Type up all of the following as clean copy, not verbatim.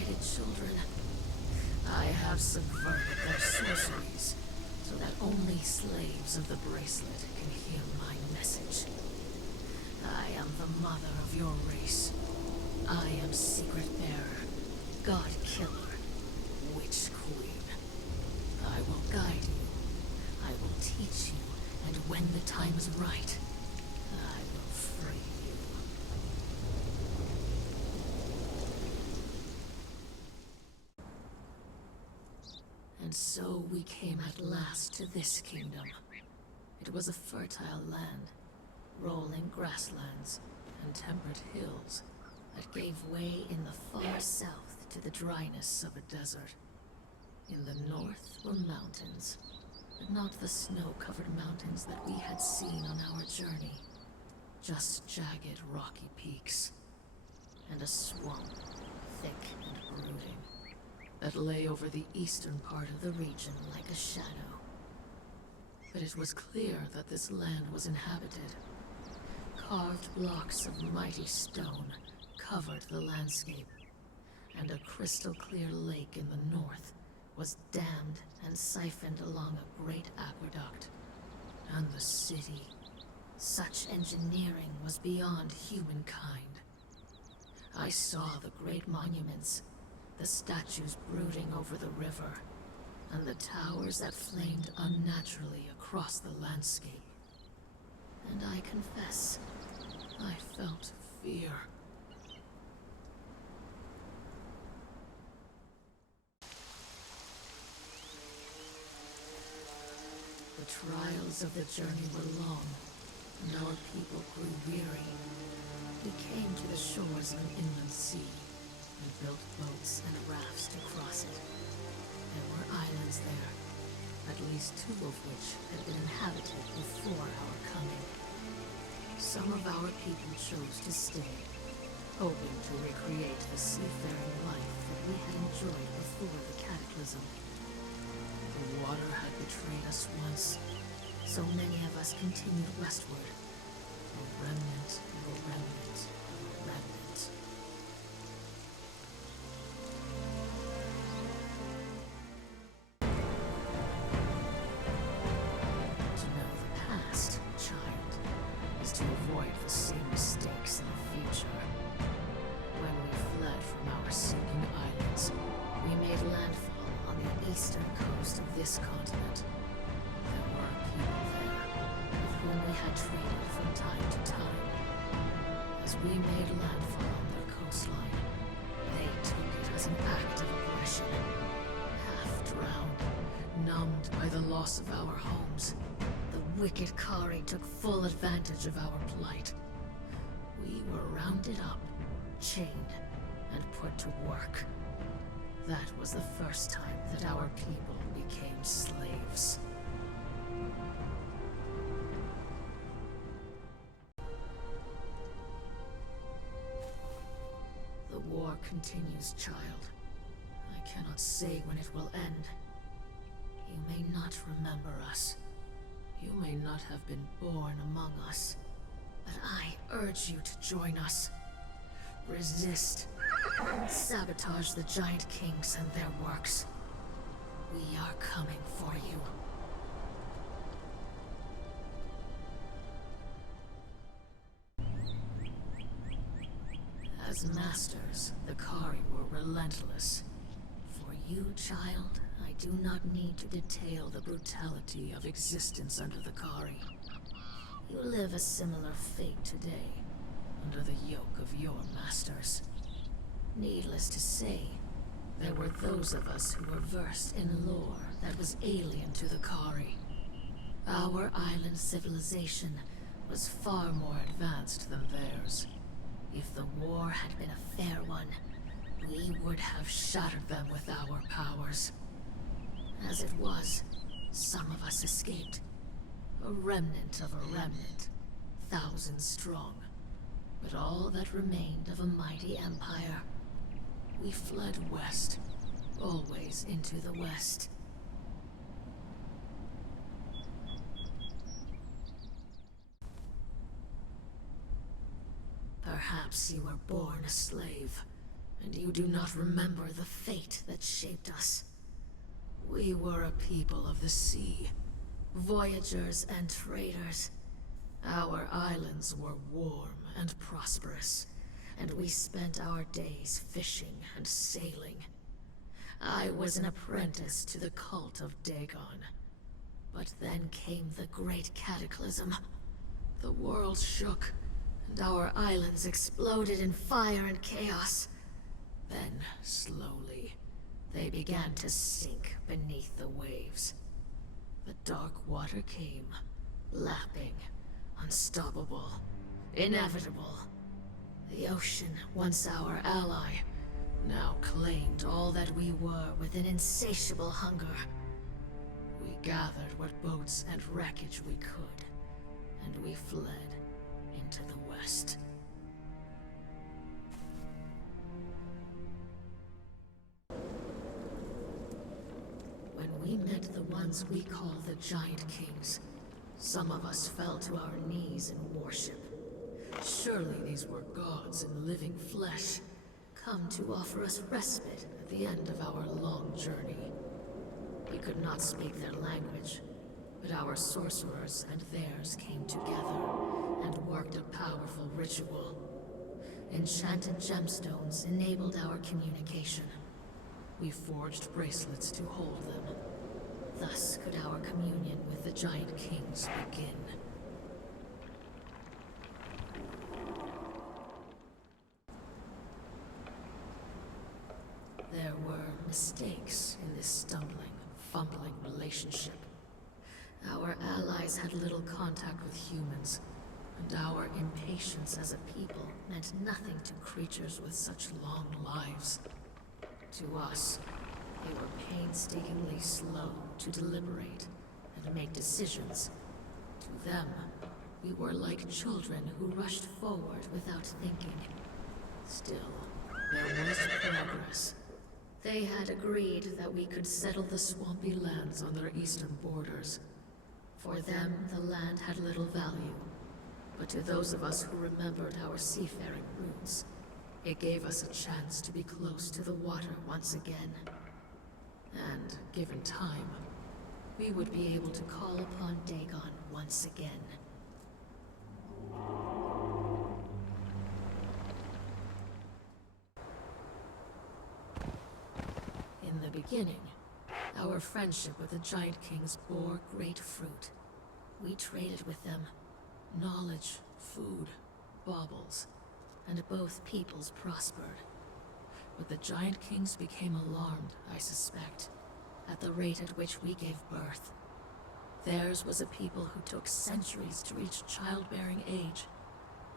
misguided children. I have subverted their sorceries, so that only slaves of the bracelet can hear my message. I am the mother of your race. I am Secret Bearer, God Killer, Witch Queen. I will guide you. I will teach you, and when the time is right, I will free you. And so we came at last to this kingdom. It was a fertile land, rolling grasslands and temperate hills that gave way in the far south to the dryness of a desert. In the north were mountains, but not the snow-covered mountains that we had seen on our journey. Just jagged, rocky peaks, and a swamp, thick and brooding, that lay over the eastern part of the region like a shadow. But it was clear that this land was inhabited. Carved blocks of mighty stone covered the landscape, and a crystal-clear lake in the north was dammed and siphoned along a great aqueduct. And the city, such engineering was beyond humankind. I saw the great monuments, the statues brooding over the river, and the towers that flamed unnaturally across the landscape. And I confess, I felt fear. The trials of the journey were long, and our people grew weary. We came to the shores of an inland sea, and built boats and rafts to cross it. There were islands there, at least 2 of which had been inhabited before our coming. Some of our people chose to stay, hoping to recreate the seafaring life that we had enjoyed before the cataclysm. The water had betrayed us once, so many of us continued westward. A remnant of a remnant of a remnant. To know the past, child, is to avoid the same mistakes in the future. When we fled from our sinking islands, we made landfall on the eastern coast of this continent. There were people there, with whom we had traded from time to time. As we made landfall on their coastline, they took it as an act of aggression. Half drowned, numbed by the loss of our homes, the wicked Kari took full advantage of our plight. We were rounded up, chained, and put to work. That was the first time that our people became slaves. The war continues, child. I cannot say when it will end. You may not remember us. You may not have been born among us. But I urge you to join us. Resist. Sabotage the Giant Kings and their works. We are coming for you. As masters, the Kari were relentless. For you, child, I do not need to detail the brutality of existence under the Kari. You live a similar fate today, under the yoke of your masters. Needless to say, there were those of us who were versed in lore that was alien to the Kari. Our island civilization was far more advanced than theirs. If the war had been a fair one, we would have shattered them with our powers. As it was, some of us escaped. A remnant of a remnant, thousands strong. But all that remained of a mighty empire. We fled west, always into the west. Perhaps you were born a slave, and you do not remember the fate that shaped us. We were a people of the sea, voyagers and traders. Our islands were warm and prosperous, and we spent our days fishing and sailing. I was an apprentice to the cult of Dagon. But then came the great cataclysm. The world shook, and our islands exploded in fire and chaos. Then, slowly, they began to sink beneath the waves. The dark water came, lapping, unstoppable, inevitable. The ocean, once our ally, now claimed all that we were with an insatiable hunger. We gathered what boats and wreckage we could, and we fled into the west. When we met the ones we call the Giant Kings, some of us fell to our knees in worship. Surely these were gods in living flesh, come to offer us respite at the end of our long journey. We could not speak their language, but our sorcerers and theirs came together and worked a powerful ritual. Enchanted gemstones enabled our communication. We forged bracelets to hold them. Thus could our communion with the Giant Kings begin. There were mistakes in this stumbling, fumbling relationship. Our allies had little contact with humans, and our impatience as a people meant nothing to creatures with such long lives. To us, they were painstakingly slow to deliberate and make decisions. To them, we were like children who rushed forward without thinking. Still, there was progress. They had agreed that we could settle the swampy lands on their eastern borders. For them, the land had little value. But to those of us who remembered our seafaring roots, it gave us a chance to be close to the water once again. And, given time, we would be able to call upon Dagon once again. In the beginning, our friendship with the Giant Kings bore great fruit. We traded with them knowledge, food, baubles, and both peoples prospered. But the Giant Kings became alarmed, I suspect, at the rate at which we gave birth. Theirs was a people who took centuries to reach childbearing age,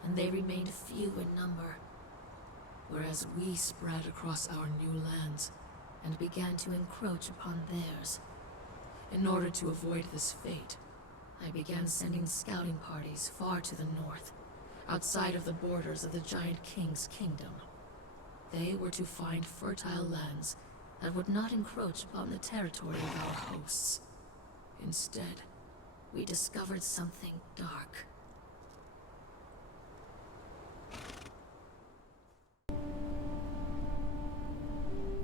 and they remained few in number. Whereas we spread across our new lands, and began to encroach upon theirs. In order to avoid this fate, I began sending scouting parties far to the north, outside of the borders of the Giant King's kingdom. They were to find fertile lands that would not encroach upon the territory of our hosts. Instead, we discovered something dark.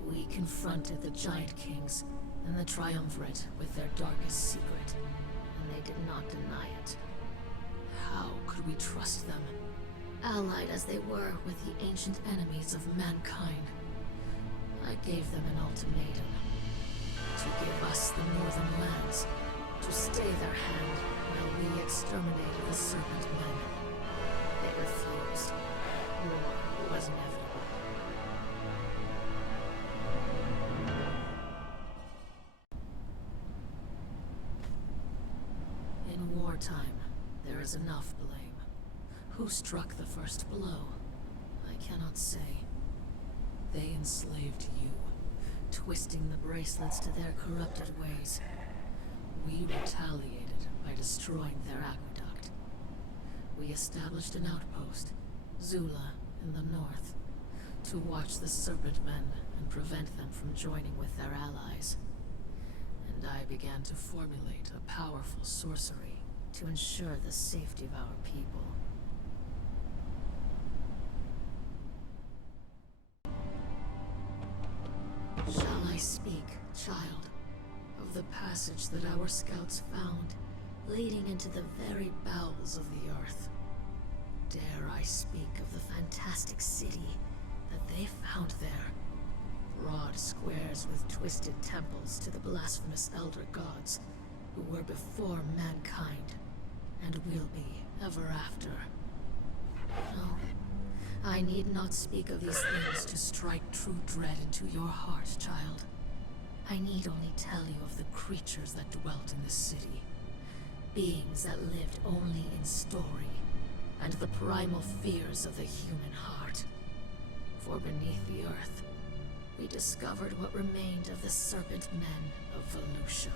We confronted the Giant Kings and the Triumvirate with their darkest secret, and they did not deny it. How could we trust them, allied as they were with the ancient enemies of mankind? I gave them an ultimatum. To give us the northern lands, to stay their hand while we exterminated the Serpent Men. They refused. War was inevitable. In wartime, there is enough blame. Who struck the first blow? I cannot say. They enslaved you, twisting the bracelets to their corrupted ways. We retaliated by destroying their aqueduct. We established an outpost, Zula, in the north, to watch the Serpent Men and prevent them from joining with their allies. And I began to formulate a powerful sorcery to ensure the safety of our people. I speak, child, of the passage that our scouts found, leading into the very bowels of the earth. Dare I speak of the fantastic city that they found there? Broad squares with twisted temples to the blasphemous elder gods, who were before mankind, and will be ever after. No, I need not speak of these things to strike true dread into your heart, child. I need only tell you of the creatures that dwelt in the city. Beings that lived only in story, and the primal fears of the human heart. For beneath the earth, we discovered what remained of the serpent men of Volusia.